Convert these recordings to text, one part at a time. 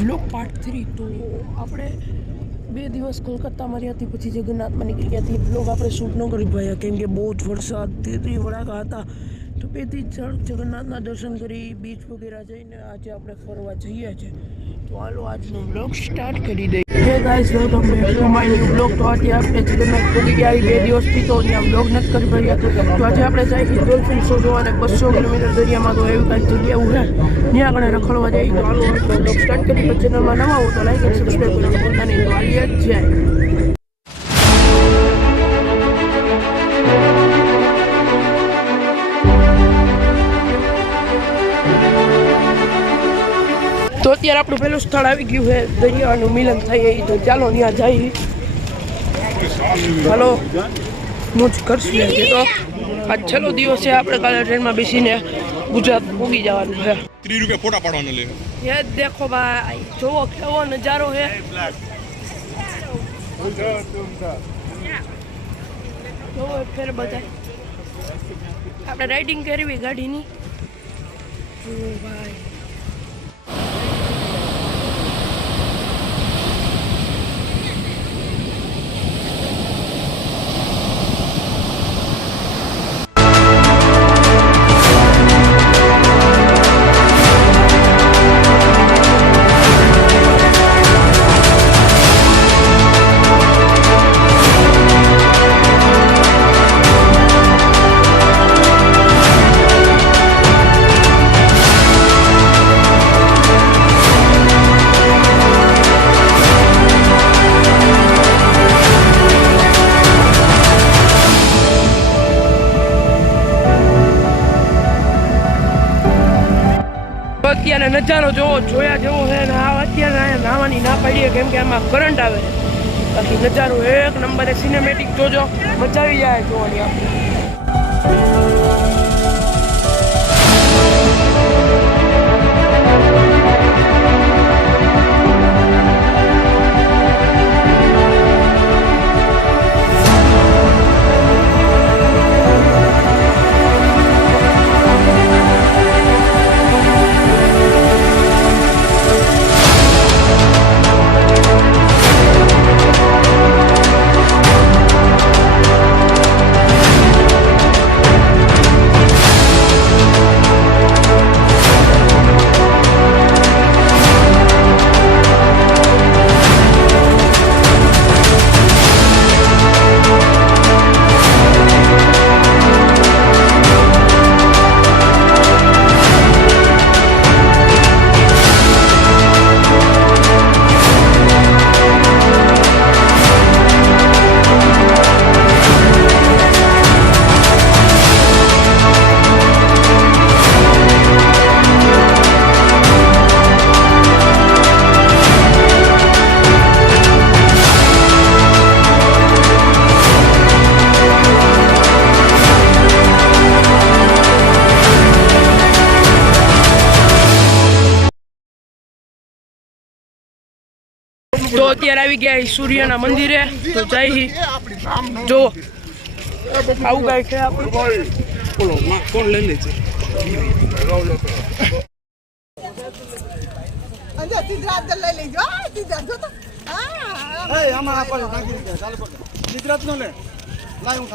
Vlog part 3 તો આપણે 2 દિવસ કોલકાતામાં રહ્યા હતી, પછી જગન્નાથમાં નીકળી ગયા હતી. વ્લોગ આપણે શૂટ ન કરી ભાઈ કેમ કે બહુ જ વરસાદ તેતરી વડાકા હતા. તો 2 થી 4 જગન્નાથના દર્શન કરી બીચ વગેરે જઈને આજે આપણે ફરવા જઈએ છીએ. તો હાલો આજનો વ્લોગ સ્ટાર્ટ કરી દઈએ. હે guys, welcome back to my new vlog. તો આજે આપણે જગન્નાથ પહોંચી ગયા 2 દિવસથી, તો ત્યાં વ્લોગ નથી કરી રહ્યા. તો આજે આપણે જાય છીએ ડોલ્ફિન શો જોવા અને 200 કિલોમીટર દરિયામાં. તો એવી કાંઈક જગ્યા ઉભા ત્યાં આગળ રખડવા જાય. તો હાલો વ્લોગ સ્ટાર્ટ કરી. પછી ચેનલમાં નવા હો તો લાઈક અને સબસ્ક્રાઈબ કરવાનું ભૂલતા નહીં. તો હાલીએ જ જાય. તો અત્યારે આપણું પહેલું સ્થળ આવી ગયું છે, દરિયાનું મિલન થાય એ. તો ચાલો ત્યાં જઈએ. હાલો મોજ કરશું આજે. તો આજ છેલ્લો દિવસ છે, આપણે કાલે ટ્રેનમાં બેસીને ગુજરાત પૂગી જવાનું છે. 30 રૂપિયા ફોટા પાડવાના લે. એ દેખો ભાઈ, જોવો કેવો નજારો છે. જોવો ફેર બધા આપણે રાઇડિંગ કરવી ગાડીની. ભાઈ અત્યારે નજારો જોયા જેવો છે ને. આ અત્યારે અહીંયા નાહવાની ના પાડીએ કેમ કે આમાં કરંટ આવે. બાકી નજારો એક નંબરે સિનેમેટિક જોજો, મજા આવી જાય જોવાની આપણે. તો અત્યારે આવી ગયા સૂર્યના મંદિરે. તો જઈ જો આવું ગાય છે આપણું. કોણ લઈ લે છે? ગુજરાત નો લે લાય હું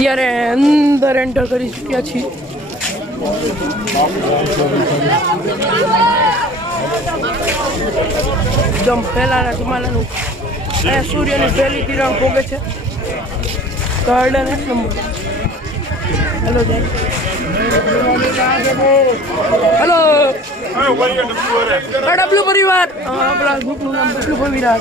અત્યારે અંદર એન્ટર કરી ચૂક્યા છીએ. એકદમ પહેલાના જમાનાનું અહીંયા સૂર્યની પહેલી કિરણ ભોગે છે. ગાર્ડન એક નંબર. હેલો જય હેલો ડબલ્યુ પરિવાર. આપણા ગ્રુપનું નામ ડબલ્યુ પરિવાર.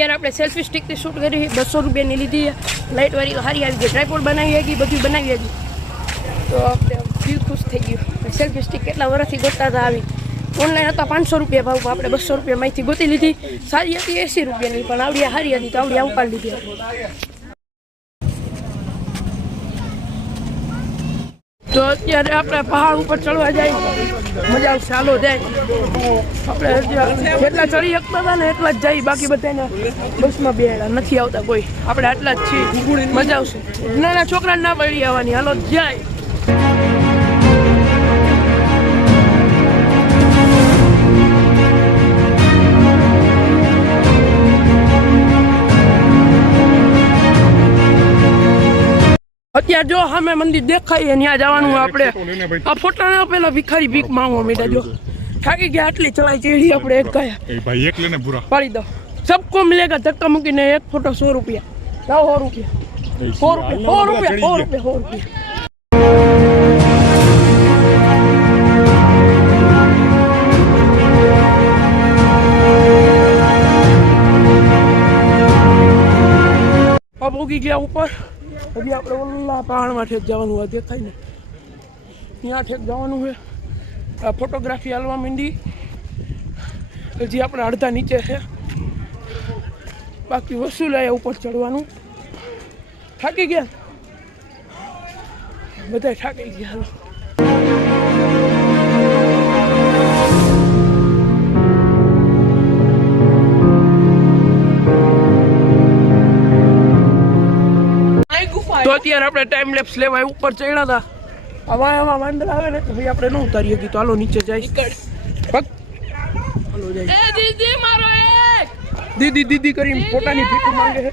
અત્યારે આપણે સેલ્ફી સ્ટિકથી શૂટ કરી 200 રૂપિયાની લીધી લાઇટવાળી તો સારી આવી ગઈ ટ્રાયપોડ બનાવી હતી બધું બનાવી હતી તો આપણે દિલ ખુશ થઈ ગયું સેલ્ફી સ્ટિક કેટલા વર્ષથી ગોતતા હતા આવી ઓનલાઈન હતા 500 રૂપિયા ભાવ આપણે 200 રૂપિયા માંથી ગોતી લીધી સારી હતી 80 રૂપિયાની પણ આવડી સારી હતી તો આવડી ઉપાડી લીધી તો અત્યારે આપણે પહાડ ઉપર ચડવા જાય મજા આવશે ચાલો જાય આપણે જેટલા ચડી શકતા હતા ને એટલા જ જાય બાકી બધાને બસમાં બેડા નથી આવતા કોઈ આપણે આટલા જ છીએ મજા આવશે નાના છોકરાને ના પડી આવવાની હાલો જાય અત્યારે જો સામે મંદિર દેખાય ત્યાં જવાનું આપણે આ ફોટાના પેલા ભિખારી ભીખ માંગવા મીઠા જો થાકી ગયા આટલી ચડાઈ ચડી આપણે એક ગયા ભાઈ એક લેને પૂરા પાડી દો सबको मिलेगा धक्का मुक्की एक फोटो 100 रुपया 100 रुपया 100 रुपया 100 रुपया 100 रुपया अब होगी गया ऊपर अभी આપણે ઓલા પહાડમાં ઠેક જવાનું હોય દેખાય ને ત્યાં ઠેક જવાનું છે આ ફોટોગ્રાફી હાલવા માંડી હજી આપણે અડધા નીચે છે બાકી વસૂલાયા ઉપર ચડવાનું થાકી ગયા બધા થાકી ગયા હાલો તો અત્યારે આપણે ટાઈમ લેપ્સ લેવા ઉપર ચડ્યા હતા હવા એમાં વાંદરા આવે ને તો ભાઈ આપણે ન ઉતારીએ તો હાલો નીચે જાય હાલો જાય દીદી મારો એક દીદી દીદી કરીને પોતાની ભીખ માંગે છે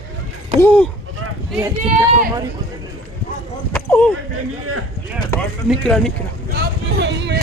નીકળ્યા નીકળ્યા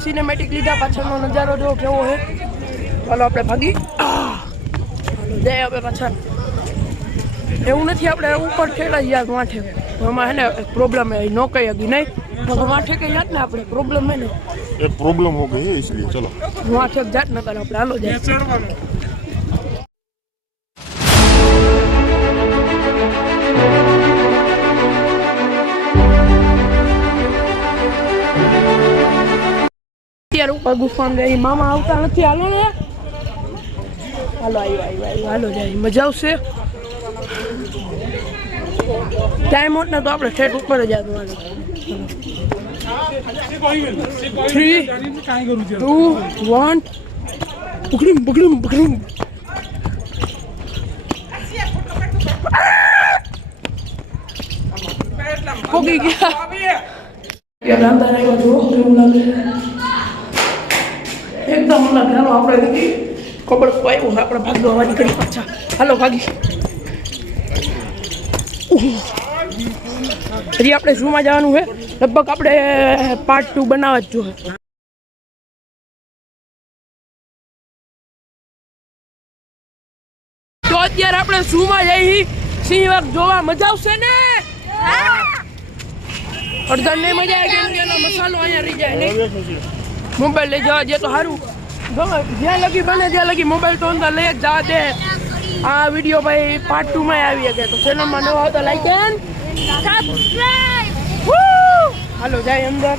સિનેમેટિક લીધા પાછળનો નજારો જો કેવો છે ચાલો આપણે ભાગી જાય હવે પાછળ એવું નથી આપણે ઉપર ઠેલા યાર વાંઠે આમાં હે ને પ્રોબ્લેમ है नो कही अगी नहीं तो वाठे के याद ना अपने प्रॉब्लम है ना एक प्रॉब्लम हो गई है इसलिए चलो वाठे जात ना कर આપણે હાલો જાય અત્યારે ઉપર ગુફામાં જાય મામા આવતા નથી હાલો ને હાલો આવ્યો હાલો જાય મજા આવશે ટાઈમ હોત ને તો આપણે ઠેઠ ઉપર જ આવવાનું 3 2 1 પકડીમ પોગી ગયા યાર અંદર આવ્યો જો કેવું લાગે એકદમ અલગ હાલો આપણે ખબર પાયું આપણે ભાગ દોવાની કરી પાછા હાલો ભાગી હજી આપણે ઝૂમાં જવાનું છે લગભગ આપણે પાર્ટ 2 બનાવવા જ જોઈએ તો અત્યારે આપણે ઝૂમાં જઈ સિંહ વાઘ જોવા મજા આવશે ને અડધા નહીં મજા આવે કેમ કે એનો મસાલો અહીંયા રહી જાય નહીં મોબાઈલ લઈ જવા દે તો સારું જ્યાં લગી બને ત્યાં લગી મોબાઈલ તો અંદર લઈ જ જવા દે આ વિડીયો ભાઈ પાર્ટ 2 માં આવી ગયા તો ચેનલમાં નવા આવતા લાઈક એન્ડ સબસ્ક્રાઇબ હાલો જાય અંદર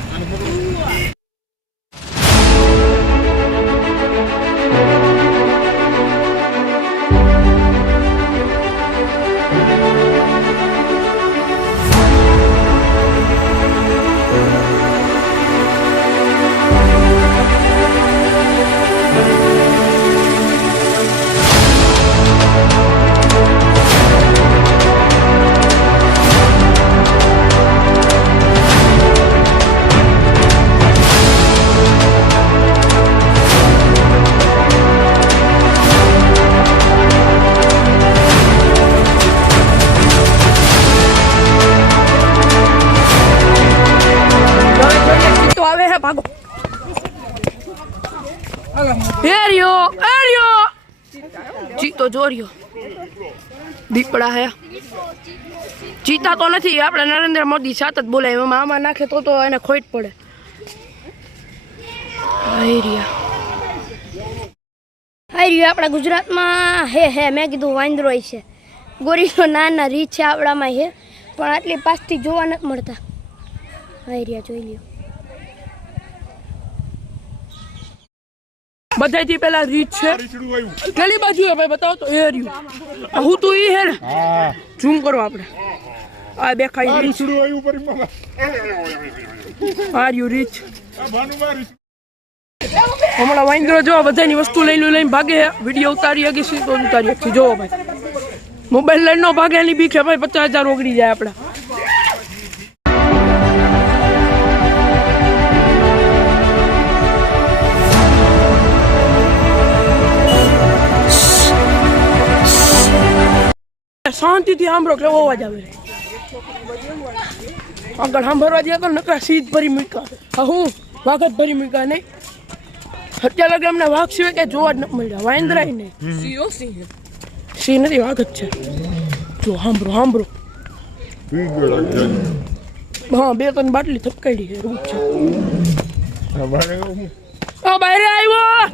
ભાગો એરિયો એરિયો ચીતો જોરિયો દીપડા હે ચીતા તો નથી આપણે નરેન્દ્ર મોદી સાત જ બોલાય એમાં આમાં નાખે તો એને ખોટ પડે હાર્યું આપણા ગુજરાતમાં હે મેં કીધું વાંદરો છે ગોરીનો નાના રીચ છે આપણામાં હે પણ આટલી પાસથી જોવા નથી મળતા હાર્યા જોઈ લ્યો બધાથી પેલા રીચ છે પેલી બાજુ હે ભાઈ બતાવો તો એ રહ્યું હું તો ઈ હે ને ઝૂમ કરો આપણે આ દેખાય રીચ આ રહ્યું રીચ હમણાં વાંદરો જો બધાની વસ્તુ લઈને ભાગે વિડીયો ઉતારી હકી સી તો ઉતારી હકી જોવો ભાઈ મોબાઈલ લઈને નો ભાગે એની બીક છે ભાઈ 50,000 ઓગળી જાય આપણા શાંતિથી સાંભળો કેવો અવાજ આવે આગળ સાંભળવા દે તો નકરા સીધ ભરી મૂક્યા હું વાઘ જ ભરી મૂક્યા નહીં અત્યારે લગે અમને વાઘ સિવાય કઈ જોવા જ નથી મળ્યા વાંદરાય નહીં સિંહ નથી વાઘ જ છે જો સાંભળો હા 2-3 બાટલી થપકાડી છે રૂપ છે બહાર આવ્યો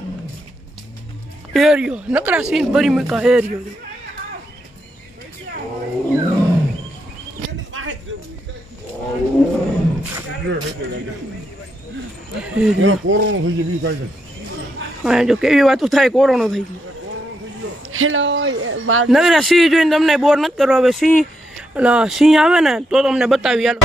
એરિયો નકરા સિંહ ભરી મૂક્યા એરિયો જો કેવી વાતો થાય કોરોનો થઈ ગયો હેલો નગરા સિંહ જોઈને તમને બોર નથી કરો હવે સિંહ આવે ને તો તમને બતાવી હાલો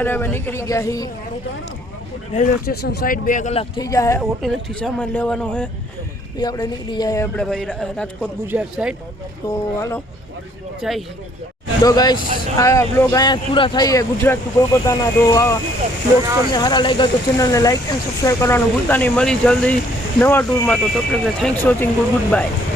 અત્યારે હવે નીકળી ગયા છીએ રેલવે સ્ટેશન સાઈડ 2 કલાક થઈ જાય હોટેલથી સામાન લેવાનો છે એ આપણે નીકળી જાય આપણે ભાઈ રાજકોટ ગુજરાત સાઈડ તો હાલો જાય તો ગાઈસ આ બ્લોગ અહીંયા પૂરા થાય ગુજરાત ટુ કોલકાતાના તો આ બ્લોગ તમને સારા લાગ્યા તો ચેનલને લાઈક એન્ડ સબસ્ક્રાઈબ કરવાનું ભૂલતા નહીં મળી જલ્દી નવા ટૂરમાં તો તબ તક થેન્ક્સ વોચિંગ ગુડ બાય